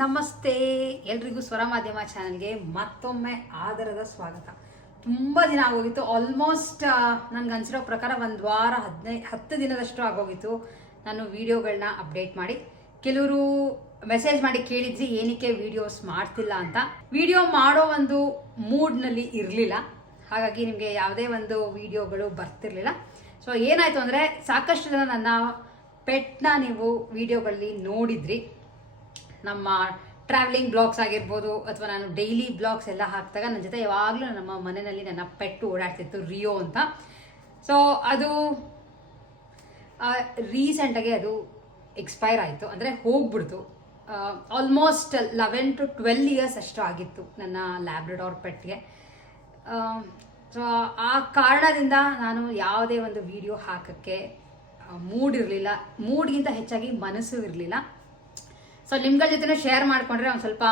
ನಮಸ್ತೆ. ಎಲ್ರಿಗೂ ಸ್ವರ ಮಾಧ್ಯಮ ಚಾನಲ್ಗೆ ಮತ್ತೊಮ್ಮೆ ಆದರದ ಸ್ವಾಗತ. ತುಂಬ ದಿನ ಆಗೋಗಿತ್ತು. ಆಲ್ಮೋಸ್ಟ್ ನನ್ಗೆ ಅನ್ಸಿರೋ ಪ್ರಕಾರ ಒಂದು ವಾರ ಹದಿನೈದು ಹತ್ತು ದಿನದಷ್ಟು ಆಗೋಗಿತ್ತು. ನಾನು ವಿಡಿಯೋಗಳನ್ನ ಅಪ್ಡೇಟ್ ಮಾಡಿ, ಕೆಲವರು ಮೆಸೇಜ್ ಮಾಡಿ ಕೇಳಿದ್ರಿ ಏನಕ್ಕೆ ವಿಡಿಯೋಸ್ ಮಾಡ್ತಿಲ್ಲ ಅಂತ. ವಿಡಿಯೋ ಮಾಡೋ ಒಂದು ಮೂಡ್ನಲ್ಲಿ ಇರಲಿಲ್ಲ. ಹಾಗಾಗಿ ನಿಮಗೆ ಯಾವುದೇ ಒಂದು ವಿಡಿಯೋಗಳು ಬರ್ತಿರ್ಲಿಲ್ಲ. ಸೊ ಏನಾಯ್ತು ಅಂದರೆ ಸಾಕಷ್ಟು ಜನ ನನ್ನ ಪೆಟ್ನ ನೀವು ವಿಡಿಯೋಗಳಲ್ಲಿ ನೋಡಿದ್ರಿ. ನಮ್ಮ ಟ್ರಾವೆಲಿಂಗ್ ಬ್ಲಾಗ್ಸ್ ಆಗಿರ್ಬೋದು ಅಥವಾ ನಾನು ಡೈಲಿ ಬ್ಲಾಗ್ಸ್ ಎಲ್ಲ ಹಾಕಿದಾಗ ನನ್ನ ಜೊತೆ ಯಾವಾಗಲೂ ನಮ್ಮ ಮನೆಯಲ್ಲಿ ನನ್ನ ಪೆಟ್ಟು ಓಡಾಡ್ತಿತ್ತು ರಿಯೋ ಅಂತ. ಸೊ ಅದು ರೀಸೆಂಟಾಗಿ ಅದು ಎಕ್ಸ್ಪೈರ್ ಆಯಿತು. ಅಂದರೆ ಹೋಗ್ಬಿಡ್ತು. Almost eleven to twelve years ಅಷ್ಟು ಆಗಿತ್ತು ನನ್ನ ಲ್ಯಾಬ್ರಡಾರ್ ಪೆಟ್ಗೆ ಸೊ ಆ ಕಾರಣದಿಂದ ನಾನು ಯಾವುದೇ ಒಂದು ವಿಡಿಯೋ ಹಾಕೋಕ್ಕೆ ಮೂಡ್ ಇರಲಿಲ್ಲ. ಮೂಡ್ಗಿಂತ ಹೆಚ್ಚಾಗಿ ಮನಸ್ಸು ಇರಲಿಲ್ಲ. ಸೊ ನಿಮ್ಗಳ ಜೊತೆ ಶೇರ್ ಮಾಡ್ಕೊಂಡ್ರೆ ಒಂದು ಸ್ವಲ್ಪ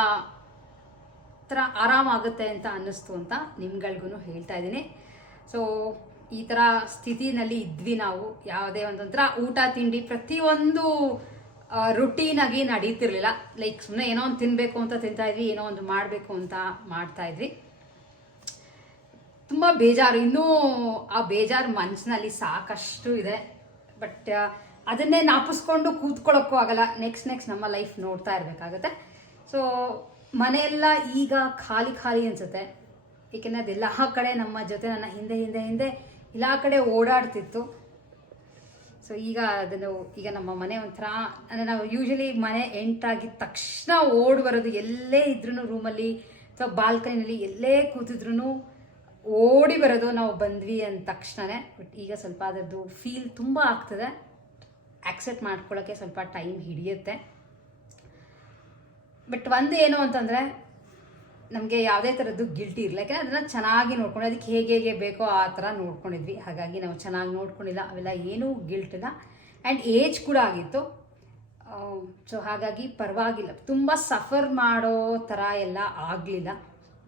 ಥರ ಆರಾಮಾಗುತ್ತೆ ಅಂತ ಅನ್ನಿಸ್ತು ಅಂತ ನಿಮ್ಗಳ್ಗೂ ಹೇಳ್ತಾ ಇದ್ದೀನಿ. ಸೊ ಈ ಥರ ಸ್ಥಿತಿನಲ್ಲಿ ಇದ್ವಿ ನಾವು. ಯಾವುದೇ ಒಂದೊಂಥರ ಊಟ, ತಿಂಡಿ ಪ್ರತಿಯೊಂದು ರುಟೀನ್ ಆಗಿ ನಡೀತಿರ್ಲಿಲ್ಲ. ಲೈಕ್ ಸುಮ್ಮನೆ ಏನೋ ಒಂದು ತಿನ್ನಬೇಕು ಅಂತ ತಿಂತಾ ಇದ್ವಿ, ಏನೋ ಒಂದು ಮಾಡಬೇಕು ಅಂತ ಮಾಡ್ತಾ ಇದ್ವಿ. ತುಂಬ ಬೇಜಾರು. ಇನ್ನೂ ಆ ಬೇಜಾರು ಮನಸ್ಸಿನಲ್ಲಿ ಸಾಕಷ್ಟು ಇದೆ. ಬಟ್ ಅದನ್ನೇ ನಾಪಿಸ್ಕೊಂಡು ಕೂತ್ಕೊಳ್ಳೋಕ್ಕೂ ಆಗಲ್ಲ. ನೆಕ್ಸ್ಟ್ ನೆಕ್ಸ್ಟ್ ನಮ್ಮ ಲೈಫ್ ನೋಡ್ತಾ ಇರಬೇಕಾಗತ್ತೆ. ಸೊ ಮನೆಯೆಲ್ಲ ಈಗ ಖಾಲಿ ಖಾಲಿ ಅನ್ಸುತ್ತೆ. ಏಕೆಂದರೆ ಅದೆಲ್ಲ ಆ ಕಡೆ ನಮ್ಮ ಜೊತೆ ನನ್ನ ಹಿಂದೆ ಹಿಂದೆ ಹಿಂದೆ ಎಲ್ಲ ಕಡೆ ಓಡಾಡ್ತಿತ್ತು. ಸೊ ಈಗ ಅದನ್ನು ಈಗ ನಮ್ಮ ಮನೆ ಒಂಥರ, ಅಂದರೆ ನಾವು ಯೂಶಲಿ ಮನೆ ಎಂಟಾಗಿದ್ದ ತಕ್ಷಣ ಓಡ್ ಬರೋದು ಎಲ್ಲೇ ಇದ್ರೂ ರೂಮಲ್ಲಿ ಅಥವಾ ಬಾಲ್ಕನಿನಲ್ಲಿ ಎಲ್ಲೇ ಕೂತಿದ್ರು ಓಡಿ ಬರೋದು ನಾವು ಬಂದ್ವಿ ಅಂದ ತಕ್ಷಣನೇ. ಬಟ್ ಈಗ ಸ್ವಲ್ಪ ಅದರದ್ದು ಫೀಲ್ ತುಂಬ ಆಗ್ತದೆ. ಆಕ್ಸೆಪ್ಟ್ ಮಾಡ್ಕೊಳ್ಳೋಕ್ಕೆ ಸ್ವಲ್ಪ ಟೈಮ್ ಹಿಡಿಯುತ್ತೆ. ಬಟ್ ಒಂದು ಏನು ಅಂತಂದರೆ, ನಮಗೆ ಯಾವುದೇ ಥರದ್ದು ಗಿಲ್ಟಿ ಇರಲಿಲ್ಲ ಯಾಕಂದರೆ ಅದನ್ನು ಚೆನ್ನಾಗಿ ನೋಡ್ಕೊಂಡು, ಅದಕ್ಕೆ ಹೇಗೆ ಹೇಗೆ ಬೇಕೋ ಆ ಥರ ನೋಡ್ಕೊಂಡಿದ್ವಿ. ಹಾಗಾಗಿ ನಾವು ಚೆನ್ನಾಗಿ ನೋಡ್ಕೊಂಡಿಲ್ಲ. ಅವೆಲ್ಲ ಏನೂ ಗಿಲ್ಟ್ ಇಲ್ಲ. ಆ್ಯಂಡ್ ಏಜ್ ಕೂಡ ಆಗಿತ್ತು. ಸೊ ಹಾಗಾಗಿ ಪರವಾಗಿಲ್ಲ. ತುಂಬ ಸಫರ್ ಮಾಡೋ ಥರ ಎಲ್ಲ ಆಗಲಿಲ್ಲ.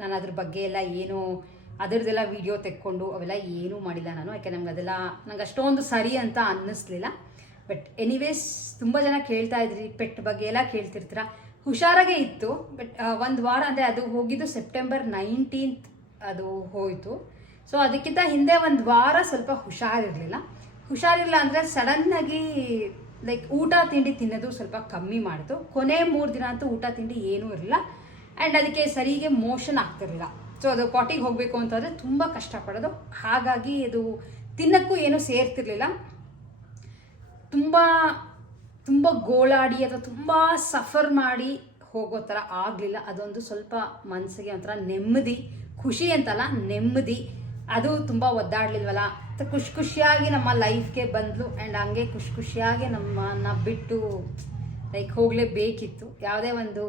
ನಾನು ಅದ್ರ ಬಗ್ಗೆ ಎಲ್ಲ ಏನು, ಅದರದ್ದೆಲ್ಲ ವಿಡಿಯೋ ತೆಕ್ಕೊಂಡು ಅವೆಲ್ಲ ಏನೂ ಮಾಡಿಲ್ಲ ನಾನು. ಯಾಕೆ ನಮ್ಗೆ ಅದೆಲ್ಲ, ನಂಗೆ ಅಷ್ಟೊಂದು ಸರಿ ಅಂತ ಅನ್ನಿಸ್ಲಿಲ್ಲ. ಬಟ್ ಎನಿವೇಸ್ ತುಂಬ ಜನ ಕೇಳ್ತಾ ಇದ್ರಿ, ಪೆಟ್ ಬಗ್ಗೆ ಎಲ್ಲ ಕೇಳ್ತಿರ್ತೀರ? ಹುಷಾರಾಗೆ ಇತ್ತು ಬಟ್ ಒಂದು ವಾರ ಅಂದರೆ ಅದು ಹೋಗಿದ್ದು ಸೆಪ್ಟೆಂಬರ್ ನೈನ್ಟೀನ್ತ್ ಅದು ಹೋಯಿತು. ಸೊ ಅದಕ್ಕಿಂತ ಹಿಂದೆ ಒಂದು ವಾರ ಸ್ವಲ್ಪ ಹುಷಾರಿರಲಿಲ್ಲ. ಹುಷಾರಿಲ್ಲ ಅಂದರೆ ಸಡನ್ನಾಗಿ ಲೈಕ್ ಊಟ ತಿಂಡಿ ತಿನ್ನೋದು ಸ್ವಲ್ಪ ಕಮ್ಮಿ ಮಾಡಿತು. ಕೊನೆ ಮೂರು ದಿನ ಅಂತೂ ಊಟ ತಿಂಡಿ ಏನೂ ಇರಲಿಲ್ಲ. ಆ್ಯಂಡ್ ಅದಕ್ಕೆ ಸರಿಗೆ ಮೋಷನ್ ಆಗ್ತಿರಲಿಲ್ಲ. ಸೊ ಅದು ಪಾಟಿಗೆ ಹೋಗಬೇಕು ಅಂತಂದರೆ ತುಂಬ ಕಷ್ಟಪಡೋದು. ಹಾಗಾಗಿ ಅದು ತಿನ್ನಕ್ಕೂ ಏನೂ ಸೇರ್ತಿರ್ಲಿಲ್ಲ. ತುಂಬ ತುಂಬ ಗೋಳಾಡಿ ಅಥವಾ ತುಂಬ ಸಫರ್ ಮಾಡಿ ಹೋಗೋ ಥರ ಆಗಲಿಲ್ಲ. ಅದೊಂದು ಸ್ವಲ್ಪ ಮನಸ್ಸಿಗೆ ಒಂಥರ ನೆಮ್ಮದಿ, ಖುಷಿ ಅಂತಲ್ಲ, ನೆಮ್ಮದಿ. ಅದು ತುಂಬ ಒದ್ದಾಡಲಿಲ್ವಲ್ಲ? ಖುಷಿ ಖುಷಿಯಾಗಿ ನಮ್ಮ ಲೈಫ್ಗೆ ಬಂದ್ಲು ಆ್ಯಂಡ್ ಹಂಗೆ ಖುಷಿ ಖುಷಿಯಾಗಿ ನಮ್ಮನ್ನು ಬಿಟ್ಟು ಲೈಕ್ ಹೋಗಲೇಬೇಕಿತ್ತು. ಯಾವುದೇ ಒಂದು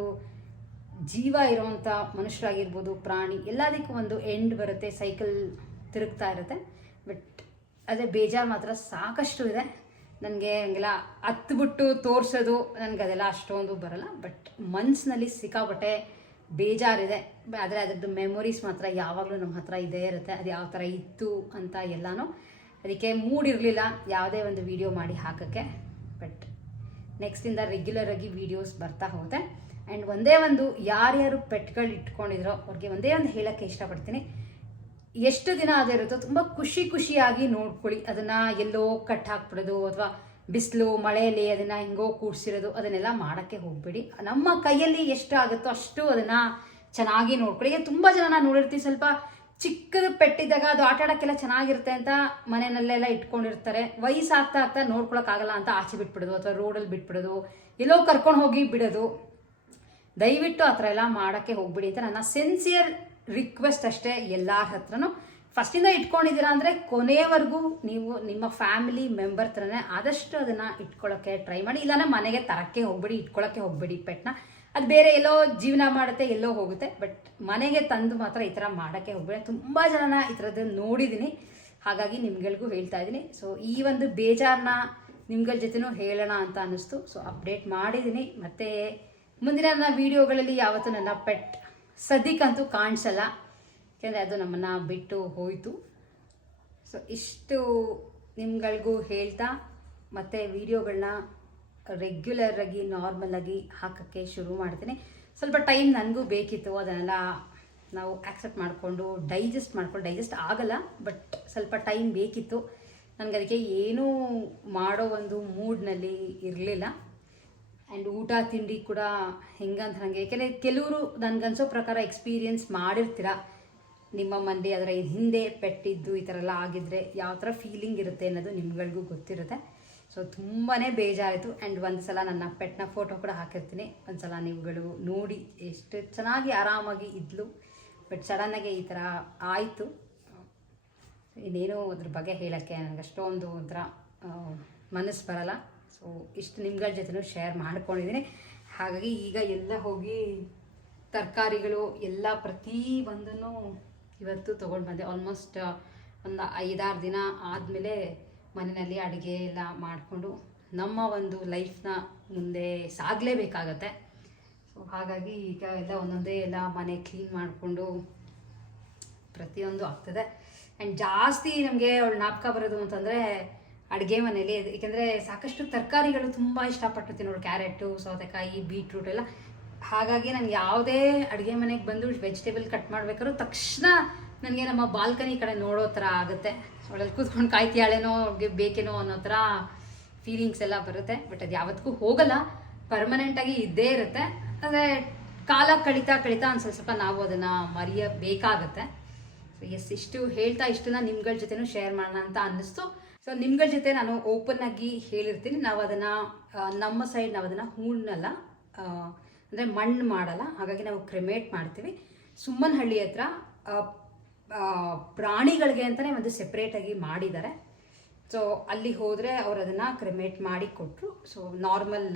ಜೀವ ಇರೋವಂಥ ಮನುಷ್ಯರಾಗಿರ್ಬೋದು, ಪ್ರಾಣಿ, ಎಲ್ಲದಕ್ಕೂ ಒಂದು ಎಂಡ್ ಬರುತ್ತೆ ಸೈಕಲ್ ತಿರುಗ್ತಾ ಇರುತ್ತೆ. ಬಟ್ ಅದೇ ಬೇಜಾರು ಮಾತ್ರ ಸಾಕಷ್ಟು ಇದೆ. ನನಗೆ ಹಂಗೆಲ್ಲ ಹತ್ಬಿಟ್ಟು ತೋರಿಸೋದು ನನಗೆ ಅದೆಲ್ಲ ಅಷ್ಟೊಂದು ಬರಲ್ಲ. ಬಟ್ ಮನ್ಸಿನಲ್ಲಿ ಸಿಕ್ಕಾಪಟ್ಟೆ ಬೇಜಾರಿದೆ. ಆದರೆ ಅದರದ್ದು ಮೆಮೊರೀಸ್ ಮಾತ್ರ ಯಾವಾಗಲೂ ನಮ್ಮ ಹತ್ರ ಇದೇ ಇರುತ್ತೆ. ಅದು ಯಾವ ಥರ ಇತ್ತು ಅಂತ ಎಲ್ಲನೂ ಅದಕ್ಕೆ ಮೂಡ್ ಇರಲಿಲ್ಲ ಯಾವುದೇ ಒಂದು ವಿಡಿಯೋ ಮಾಡಿ ಹಾಕೋಕ್ಕೆ. ಬಟ್ ನೆಕ್ಸ್ಟಿಂದ ರೆಗ್ಯುಲರ್ ಆಗಿ ವಿಡಿಯೋಸ್ ಬರ್ತಾ ಹೋಗುತ್ತೆ. ಆ್ಯಂಡ್ ಒಂದೇ ಒಂದು ಯಾರ್ಯಾರು ಪೆಟ್ಗಳು ಇಟ್ಕೊಂಡಿದ್ರೋ ಅವ್ರಿಗೆ ಒಂದೇ ಒಂದು ಹೇಳೋಕ್ಕೆ ಇಷ್ಟಪಡ್ತೀನಿ. ಎಷ್ಟು ದಿನ ಅದಿರುತ್ತೋ ತುಂಬ ಖುಷಿ ಖುಷಿಯಾಗಿ ನೋಡ್ಕೊಳ್ಳಿ. ಅದನ್ನು ಎಲ್ಲೋ ಕಟ್ ಹಾಕ್ಬಿಡೋದು ಅಥವಾ ಬಿಸಿಲು, ಮಳೆಯಲ್ಲಿ ಅದನ್ನು ಹಿಂಗೋ ಕೂಡ್ಸಿರೋದು, ಅದನ್ನೆಲ್ಲ ಮಾಡೋಕ್ಕೆ ಹೋಗ್ಬೇಡಿ. ನಮ್ಮ ಕೈಯಲ್ಲಿ ಎಷ್ಟು ಆಗುತ್ತೋ ಅಷ್ಟು ಅದನ್ನು ಚೆನ್ನಾಗಿ ನೋಡ್ಕೊಳ್ಳಿ. ಈಗ ತುಂಬ ಜನ ನಾನು ನೋಡಿರ್ತೀನಿ ಸ್ವಲ್ಪ ಚಿಕ್ಕದು ಪೆಟ್ಟಿದ್ದಾಗ ಅದು ಆಟ ಆಡೋಕ್ಕೆಲ್ಲ ಚೆನ್ನಾಗಿರುತ್ತೆ ಅಂತ ಮನೆಯಲ್ಲೆಲ್ಲ ಇಟ್ಕೊಂಡಿರ್ತಾರೆ. ವಯಸ್ಸಾಗ್ತಾ ಆಗ್ತಾ ನೋಡ್ಕೊಳಕ್ಕಾಗಲ್ಲ ಅಂತ ಆಚೆ ಬಿಟ್ಬಿಡೋದು ಅಥವಾ ರೋಡಲ್ಲಿ ಬಿಟ್ಬಿಡೋದು, ಎಲ್ಲೋ ಕರ್ಕೊಂಡು ಹೋಗಿ ಬಿಡೋದು. ದಯವಿಟ್ಟು ಆ ಥರ ಎಲ್ಲ ಮಾಡೋಕ್ಕೆ ಹೋಗ್ಬಿಡಿ ಅಂತ ನನ್ನ ಸೆನ್ಸಿಯರ್ ರಿಕ್ವೆಸ್ಟ್ ಅಷ್ಟೇ ಎಲ್ಲರ ಹತ್ರನೂ. ಫಸ್ಟಿಂದ ಇಟ್ಕೊಂಡಿದ್ದೀರಾ ಅಂದರೆ ಕೊನೆಯವರೆಗೂ ನೀವು ನಿಮ್ಮ ಫ್ಯಾಮಿಲಿ ಮೆಂಬರ್ ಥರನೇ ಆದಷ್ಟು ಅದನ್ನು ಇಟ್ಕೊಳ್ಳೋಕ್ಕೆ ಟ್ರೈ ಮಾಡಿ. ಇಲ್ಲಾಂದ್ರೆ ಮನೆಗೆ ತರಕ್ಕೆ ಹೋಗ್ಬಿಡಿ ಇಟ್ಕೊಳ್ಳೋಕ್ಕೆ ಹೋಗ್ಬಿಡಿ ಪೆಟ್ನ. ಅದು ಬೇರೆ ಎಲ್ಲೋ ಜೀವನ ಮಾಡುತ್ತೆ, ಎಲ್ಲೋ ಹೋಗುತ್ತೆ. ಬಟ್ ಮನೆಗೆ ತಂದು ಮಾತ್ರ ಈ ಥರ ಮಾಡೋಕ್ಕೆ ಹೋಗ್ಬಿಡಿ. ತುಂಬ ಜನನ ಈ ಥರದ್ದು ನೋಡಿದ್ದೀನಿ. ಹಾಗಾಗಿ ನಿಮ್ಗೆಲ್ಗೂ ಹೇಳ್ತಾ ಇದ್ದೀನಿ. ಸೊ ಈ ಒಂದು ಬೇಜಾರನ್ನ ನಿಮ್ಗಳ ಜೊತೆನೂ ಹೇಳೋಣ ಅಂತ ಅನ್ನಿಸ್ತು. ಸೊ ಅಪ್ಡೇಟ್ ಮಾಡಿದ್ದೀನಿ. ಮತ್ತು ಮುಂದಿನ ನನ್ನ ವೀಡಿಯೋಗಳಲ್ಲಿ ಯಾವತ್ತೂ ನನ್ನ ಪೆಟ್ ಸದ್ಯಕ್ಕಂತೂ ಕಾಣಿಸಲ್ಲ. ಯಾಕೆಂದರೆ ಅದು ನಮ್ಮನ್ನು ಬಿಟ್ಟು ಹೋಯಿತು. ಸೊ ಇಷ್ಟು ನಿಮ್ಗಳಿಗೂ ಹೇಳ್ತಾ, ಮತ್ತು ವೀಡಿಯೋಗಳನ್ನ ರೆಗ್ಯುಲರಾಗಿ ಆಗಿ ನಾರ್ಮಲ್ ಆಗಿ ಹಾಕೋಕ್ಕೆ ಶುರು ಮಾಡ್ತೀನಿ. ಸ್ವಲ್ಪ ಟೈಮ್ ನನಗೂ ಬೇಕಿತ್ತು, ಅದನ್ನೆಲ್ಲ ನಾವು ಆಕ್ಸೆಪ್ಟ್ ಮಾಡಿಕೊಂಡು ಡೈಜೆಸ್ಟ್ ಮಾಡ್ಕೊಂಡು ಡೈಜೆಸ್ಟ್ ಆಗಲ್ಲ ಬಟ್ ಸ್ವಲ್ಪ ಟೈಮ್ ಬೇಕಿತ್ತು. ನನಗದಕ್ಕೆ ಏನೂ ಮಾಡೋ ಒಂದು ಮೂಡ್ನಲ್ಲಿ ಇರಲಿಲ್ಲ. ಆ್ಯಂಡ್ ಊಟ, ತಿಂಡಿ ಕೂಡ ಹೆಂಗಂತ ನನಗೆ ಯಾಕೆಂದರೆ ಕೆಲವರು ನನಗನ್ಸೋ ಪ್ರಕಾರ ಎಕ್ಸ್ಪೀರಿಯೆನ್ಸ್ ಮಾಡಿರ್ತೀರ? ನಿಮ್ಮ ಮನೇಲಿ ಅದರ ಹಿಂದೆ ಪೆಟ್ಟಿದ್ದು ಈ ಥರ ಎಲ್ಲ ಆಗಿದ್ರೆ ಯಾವ ಥರ ಫೀಲಿಂಗ್ ಇರುತ್ತೆ ಅನ್ನೋದು ನಿಮ್ಗಳಿಗೂ ಗೊತ್ತಿರುತ್ತೆ. ಸೊ ತುಂಬಾ ಬೇಜಾರಿತು ಆ್ಯಂಡ್ ಒಂದು ಸಲ ನನ್ನ ಪೆಟ್ನ ಫೋಟೋ ಕೂಡ ಹಾಕಿರ್ತೀನಿ. ಒಂದು ಸಲ ನೀವುಗಳು ನೋಡಿ ಎಷ್ಟು ಚೆನ್ನಾಗಿ ಆರಾಮಾಗಿ ಇದ್ಲು. ಬಟ್ ಸಡನ್ನಾಗಿ ಈ ಥರ ಆಯಿತು. ಇನ್ನೇನು ಅದ್ರ ಬಗ್ಗೆ ಹೇಳೋಕ್ಕೆ ನನಗೆ ಅಷ್ಟೊಂದು ಒಂಥರ ಮನಸ್ಸು ಬರಲ್ಲ. ಸೊ ಇಷ್ಟು ನಿಮ್ಗಳ ಜೊತೆನೂ ಶೇರ್ ಮಾಡ್ಕೊಂಡಿದ್ದೀನಿ ಹಾಗಾಗಿ ಈಗ ಎಲ್ಲ ಹೋಗಿ ತರಕಾರಿಗಳು ಎಲ್ಲ ಪ್ರತಿ ಒಂದನ್ನು ಇವತ್ತು ತೊಗೊಂಡು ಬಂದೆ. ಆಲ್ಮೋಸ್ಟ್ ಒಂದು ಐದಾರು ದಿನ ಆದಮೇಲೆ ಮನೆಯಲ್ಲಿ ಅಡುಗೆ ಎಲ್ಲ ಮಾಡಿಕೊಂಡು ನಮ್ಮ ಒಂದು ಲೈಫ್ನ ಮುಂದೆ ಸಾಗಲೇಬೇಕಾಗತ್ತೆ. ಸೊ ಹಾಗಾಗಿ ಈಗ ಎಲ್ಲ ಒಂದೊಂದೇ ಎಲ್ಲ ಮನೆ ಕ್ಲೀನ್ ಮಾಡಿಕೊಂಡು ಪ್ರತಿಯೊಂದು ಆಗ್ತದೆ. ಆ್ಯಂಡ್ ಜಾಸ್ತಿ ನಮಗೆ ಅವಳು ನಾಪಕ ಬರೋದು ಅಂತಂದರೆ ಅಡುಗೆ ಮನೇಲಿ ಏಕೆಂದರೆ ಸಾಕಷ್ಟು ತರಕಾರಿಗಳು ತುಂಬ ಇಷ್ಟಪಟ್ಟು ತಿನ್ನೋಳು ಕ್ಯಾರೆಟು, ಸೌತೆಕಾಯಿ, ಬೀಟ್ರೂಟ್ ಎಲ್ಲ. ಹಾಗಾಗಿ ನಾನು ಯಾವುದೇ ಅಡುಗೆ ಮನೆಗೆ ಬಂದು ವೆಜಿಟೇಬಲ್ ಕಟ್ ಮಾಡ್ಬೇಕಾದ್ರೂ ತಕ್ಷಣ ನನಗೆ ನಮ್ಮ ಬಾಲ್ಕನಿ ಕಡೆ ನೋಡೋ ಥರ ಆಗುತ್ತೆ. ಅವಳಲ್ಲಿ ಕೂತ್ಕೊಂಡು ಕಾಯ್ತಿಯಾಳೇನೋ ಅವ್ಳಿಗೆ ಬೇಕೇನೋ ಅನ್ನೋ ಥರ ಫೀಲಿಂಗ್ಸ್ ಎಲ್ಲ ಬರುತ್ತೆ. ಬಟ್ ಅದು ಯಾವತ್ತಿಗೂ ಹೋಗಲ್ಲ ಪರ್ಮನೆಂಟಾಗಿ ಇದ್ದೇ ಇರುತ್ತೆ. ಆದರೆ ಕಾಲ ಕಳೀತಾ ಕಳೀತಾ ಒಂದು ಸ್ವಲ್ಪ ಸ್ವಲ್ಪ ನಾವು ಅದನ್ನು ಮರೆಯಬೇಕಾಗತ್ತೆ. ಸೊ ಎಸ್ ಇಷ್ಟು ಹೇಳ್ತಾ ಇಷ್ಟನ್ನ ನಿಮ್ಗಳ ಜೊತೆನೂ ಶೇರ್ ಮಾಡೋಣ ಅಂತ ಅನ್ನಿಸ್ತು. ಸೊ ನಿಮ್ಗಳ ಜೊತೆ ನಾನು ಓಪನ್ ಆಗಿ ಹೇಳಿರ್ತೀನಿ. ನಾವು ಅದನ್ನು ನಮ್ಮ ಸೈಡ್ ನಾವು ಅದನ್ನು ಹೂಣಲ್ಲ ಅಂದರೆ ಮಣ್ಣು ಮಾಡಲ್ಲ. ಹಾಗಾಗಿ ನಾವು ಕ್ರಿಮೇಟ್ ಮಾಡ್ತೀವಿ. ಸುಮ್ಮನಹಳ್ಳಿ ಹತ್ರ ಪ್ರಾಣಿಗಳಿಗೆ ಅಂತಲೇ ಒಂದು ಸೆಪ್ರೇಟಾಗಿ ಮಾಡಿದ್ದಾರೆ. ಸೊ ಅಲ್ಲಿ ಹೋದರೆ ಅವರು ಅದನ್ನು ಕ್ರಿಮೇಟ್ ಮಾಡಿ ಕೊಟ್ಟರು ಸೊ ನಾರ್ಮಲ್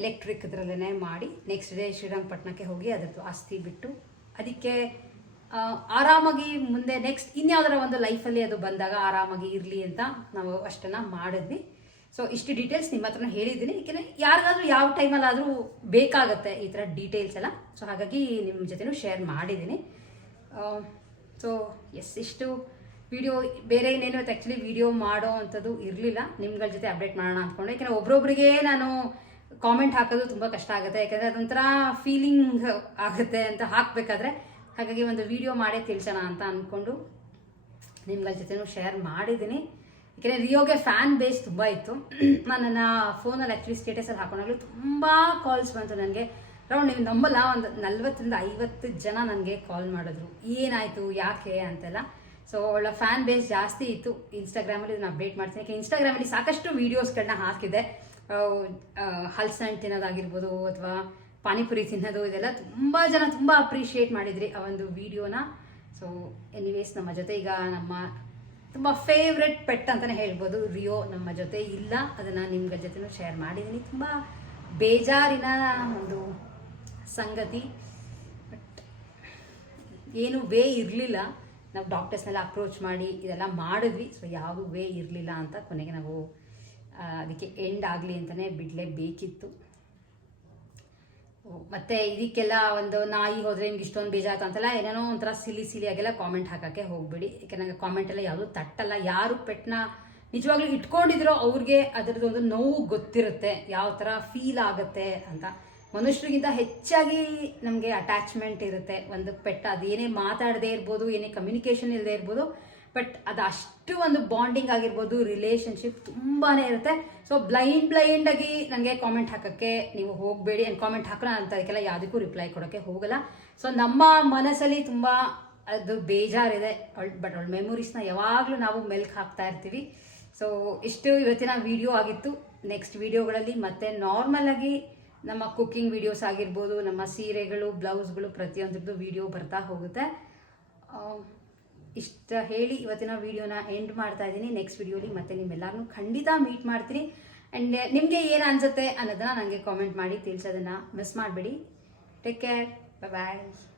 ಎಲೆಕ್ಟ್ರಿಕ್ ಇದರಲ್ಲೇ ಮಾಡಿ ನೆಕ್ಸ್ಟ್ ಡೇ ಶ್ರೀರಂಗಪಟ್ಟಣಕ್ಕೆ ಹೋಗಿ ಅದರದ್ದು ಆಸ್ತಿ ಬಿಟ್ಟು, ಅದಕ್ಕೆ ಆರಾಮಾಗಿ ಮುಂದೆ ನೆಕ್ಸ್ಟ್ ಇನ್ಯಾವುದರ ಒಂದು ಲೈಫಲ್ಲಿ ಅದು ಬಂದಾಗ ಆರಾಮಾಗಿ ಇರಲಿ ಅಂತ ನಾವು ಅಷ್ಟನ್ನು ಮಾಡಿದ್ವಿ. ಸೊ ಇಷ್ಟು ಡೀಟೇಲ್ಸ್ ನಿಮ್ಮ ಹತ್ರನೂ ಹೇಳಿದ್ದೀನಿ. ಏಕೆಂದರೆ ಯಾರಿಗಾದ್ರೂ ಯಾವ ಟೈಮಲ್ಲಾದರೂ ಬೇಕಾಗುತ್ತೆ ಈ ಥರ ಡೀಟೇಲ್ಸ್ ಎಲ್ಲ. ಸೊ ಹಾಗಾಗಿ ನಿಮ್ಮ ಜೊತೆನೂ ಶೇರ್ ಮಾಡಿದ್ದೀನಿ. ಸೊ ಎಸ್ ಇಷ್ಟು ವಿಡಿಯೋ ಬೇರೆ ಏನೇನು ಆ್ಯಕ್ಚುಲಿ ವಿಡಿಯೋ ಮಾಡೋ ಅಂಥದ್ದು ಇರಲಿಲ್ಲ. ನಿಮ್ಗಳ ಜೊತೆ ಅಪ್ಡೇಟ್ ಮಾಡೋಣ ಅಂದ್ಕೊಂಡು. ಯಾಕೆಂದರೆ ಒಬ್ರೊಬ್ರಿಗೆ ನಾನು ಕಾಮೆಂಟ್ ಹಾಕೋದು ತುಂಬ ಕಷ್ಟ ಆಗುತ್ತೆ. ಯಾಕಂದರೆ ಅದೊಂಥರ ಫೀಲಿಂಗ್ ಆಗುತ್ತೆ ಅಂತ ಹಾಕಬೇಕಾದ್ರೆ ಹಾಗಾಗಿ ಒಂದು ವಿಡಿಯೋ ಮಾಡೇ ತಿಳಿಸೋಣ ಅಂತ ಅಂದ್ಕೊಂಡು ನಿಮ್ಗಳ ಜೊತೆನೂ ಶೇರ್ ಮಾಡಿದ್ದೀನಿ. ಯಾಕೆಂದರೆ ರಿಯೋಗೆ ಫ್ಯಾನ್ ಬೇಸ್ ತುಂಬ ಇತ್ತು. ನಾನು ನನ್ನ ಫೋನಲ್ಲಿ ಆ್ಯಕ್ಚುಲಿ ಸ್ಟೇಟಸಲ್ಲಿ ಹಾಕೊಂಡಾಗಲೂ ತುಂಬ ಕಾಲ್ಸ್ ಬಂತು ನನಗೆ. ರೌಂಡ್ ನೀವು ನಂಬಲ್ಲ ಒಂದು ನಲ್ವತ್ತರಿಂದ ಐವತ್ತು ಜನ ನನಗೆ ಕಾಲ್ ಮಾಡಿದ್ರು. ಏನಾಯಿತು ಯಾಕೆ ಅಂತೆಲ್ಲ. ಸೊ ಅವಳ ಫ್ಯಾನ್ ಬೇಸ್ ಜಾಸ್ತಿ ಇತ್ತು. ಇನ್ಸ್ಟಾಗ್ರಾಮಲ್ಲಿ ಇದನ್ನು ಅಪ್ಡೇಟ್ ಮಾಡ್ತೀನಿ. ಯಾಕೆ ಇನ್ಸ್ಟಾಗ್ರಾಮಲ್ಲಿ ಸಾಕಷ್ಟು ವೀಡಿಯೋಸ್ಗಳನ್ನ ಹಾಕಿದೆ ಹಲ್ಸಣ್ಣು ತಿನ್ನೋದಾಗಿರ್ಬೋದು ಅಥವಾ ಪಾನಿಪುರಿ ತಿನ್ನೋದು, ಇದೆಲ್ಲ ತುಂಬ ಜನ ತುಂಬ ಅಪ್ರಿಷಿಯೇಟ್ ಮಾಡಿದ್ರಿ ಆ ಒಂದು ವಿಡಿಯೋನ ಸೊ ಎನಿವೇಸ್ ನಮ್ಮ ಜೊತೆ ಈಗ ನಮ್ಮ ತುಂಬ ಫೇವ್ರೆಟ್ ಪೆಟ್ ಅಂತಲೇ ಹೇಳ್ಬೋದು. ರಿಯೋ ನಮ್ಮ ಜೊತೆ ಇಲ್ಲ. ಅದನ್ನು ನಿಮ್ಗಳ ಜೊತೆನೂ ಶೇರ್ ಮಾಡಿದ್ದೀನಿ ತುಂಬ ಬೇಜಾರಿನ ಒಂದು ಸಂಗತಿ. ಬಟ್ ಏನು ವೇ ಇರಲಿಲ್ಲ. ನಾವು ಡಾಕ್ಟರ್ಸ್ನೆಲ್ಲ ಅಪ್ರೋಚ್ ಮಾಡಿ ಇದೆಲ್ಲ ಮಾಡಿದ್ವಿ. ಸೊ ಯಾವ ವೇ ಇರಲಿಲ್ಲ ಅಂತ ಕೊನೆಗೆ ನಾವು ಅದಕ್ಕೆ ಎಂಡ್ ಆಗಲಿ ಅಂತಲೇ ಬಿಡಲೇಬೇಕಿತ್ತು. ಮತ್ತೆ ಇದಕ್ಕೆಲ್ಲ ಒಂದು ನಾಯಿ ಹೋದ್ರೆ ನಿಮ್ಗೆ ಇಷ್ಟೊಂದು ಬೀಜ ಆಯ್ತು ಅಂತಲ್ಲ, ಏನೇನೋ ಒಂಥರ ಸಿಲಿ ಸಿಲಿ ಆಗೆಲ್ಲ ಕಾಮೆಂಟ್ ಹಾಕೋಕ್ಕೆ ಹೋಗ್ಬೇಡಿ. ಕಾಮೆಂಟ್ ಎಲ್ಲ ಯಾವುದೂ ತಟ್ಟಲ್ಲ. ಯಾರು ಪೆಟ್ನ ನಿಜವಾಗ್ಲೂ ಇಟ್ಕೊಂಡಿದ್ರೋ ಅವ್ರಿಗೆ ಅದರದ್ದು ಒಂದು ನೋವು ಗೊತ್ತಿರುತ್ತೆ. ಯಾವ ಥರ ಫೀಲ್ ಆಗುತ್ತೆ ಅಂತ. ಮನುಷ್ಯರಿಗಿಂತ ಹೆಚ್ಚಾಗಿ ನಮಗೆ ಅಟ್ಯಾಚ್ಮೆಂಟ್ ಇರುತ್ತೆ. ಒಂದು ಪೆಟ್ ಅದೇನೇ ಮಾತಾಡದೇ ಇರ್ಬೋದು, ಏನೇ ಕಮ್ಯುನಿಕೇಷನ್ ಇಲ್ಲದೆ ಇರ್ಬೋದು ಬಟ್ ಅದು ಅಷ್ಟು ಒಂದು ಬಾಂಡಿಂಗ್ ಆಗಿರ್ಬೋದು ರಿಲೇಶನ್ಶಿಪ್ ತುಂಬಾನೇ ಇರುತ್ತೆ. ಸೊ ಬ್ಲೈಂಡ್ ಬ್ಲೈಂಡ್ ಆಗಿ ನನಗೆ ಕಾಮೆಂಟ್ ಹಾಕಕ್ಕೆ ನೀವು ಹೋಗಬೇಡಿ ಅಂಡ್ ಕಾಮೆಂಟ್ ಹಾಕೋಣ ಅಂತ ಅದಕ್ಕೆಲ್ಲ ಯಾವುದಕ್ಕೂ ರಿಪ್ಲೈ ಕೊಡೋಕ್ಕೆ ಹೋಗಲ್ಲ. ಸೊ ನಮ್ಮ ಮನಸ್ಸಲ್ಲಿ ತುಂಬ ಅದು ಬೇಜಾರಿದೆ. ಅವಳ ಬಟ್ ಅವಳ ಮೆಮೊರೀಸ್ನ ಯಾವಾಗಲೂ ನಾವು ಮೆಲ್ಕ್ ಹಾಕ್ತಾ ಇರ್ತೀವಿ. ಸೊ ಇಷ್ಟು ಇವತ್ತಿನ ವಿಡಿಯೋ ಆಗಿತ್ತು. ನೆಕ್ಸ್ಟ್ ವಿಡಿಯೋಗಳಲ್ಲಿ ಮತ್ತೆ ನಾರ್ಮಲ್ ಆಗಿ ನಮ್ಮ ಕುಕ್ಕಿಂಗ್ ವಿಡಿಯೋಸ್ ಆಗಿರ್ಬೋದು ನಮ್ಮ ಸೀರೆಗಳು ಬ್ಲೌಸ್ಗಳು ಪ್ರತಿಯೊಂದ್ರದ್ದು ವಿಡಿಯೋ ಬರ್ತಾ ಹೋಗುತ್ತೆ. ಆ, ಇಷ್ಟ ಹೇಳಿ ಇವತ್ತಿನ ವಿಡಿಯೋನ ಎಂಡ್ ಮಾಡ್ತಾ ಇದ್ದೀನಿ. ನೆಕ್ಸ್ಟ್ ವಿಡಿಯೋಲಿ ಮತ್ತೆ ನಿಮ್ಮೆಲ್ಲರನ್ನೂ ಖಂಡಿತ ಮೀಟ್ ಮಾಡ್ತೀನಿ. ಆ್ಯಂಡ್ ನಿಮಗೆ ಏನು ಅನ್ಸುತ್ತೆ ಅನ್ನೋದನ್ನ ನನಗೆ ಕಾಮೆಂಟ್ ಮಾಡಿ ತಿಳಿಸೋದನ್ನು ಮಿಸ್ ಮಾಡಬೇಡಿ. Take care bye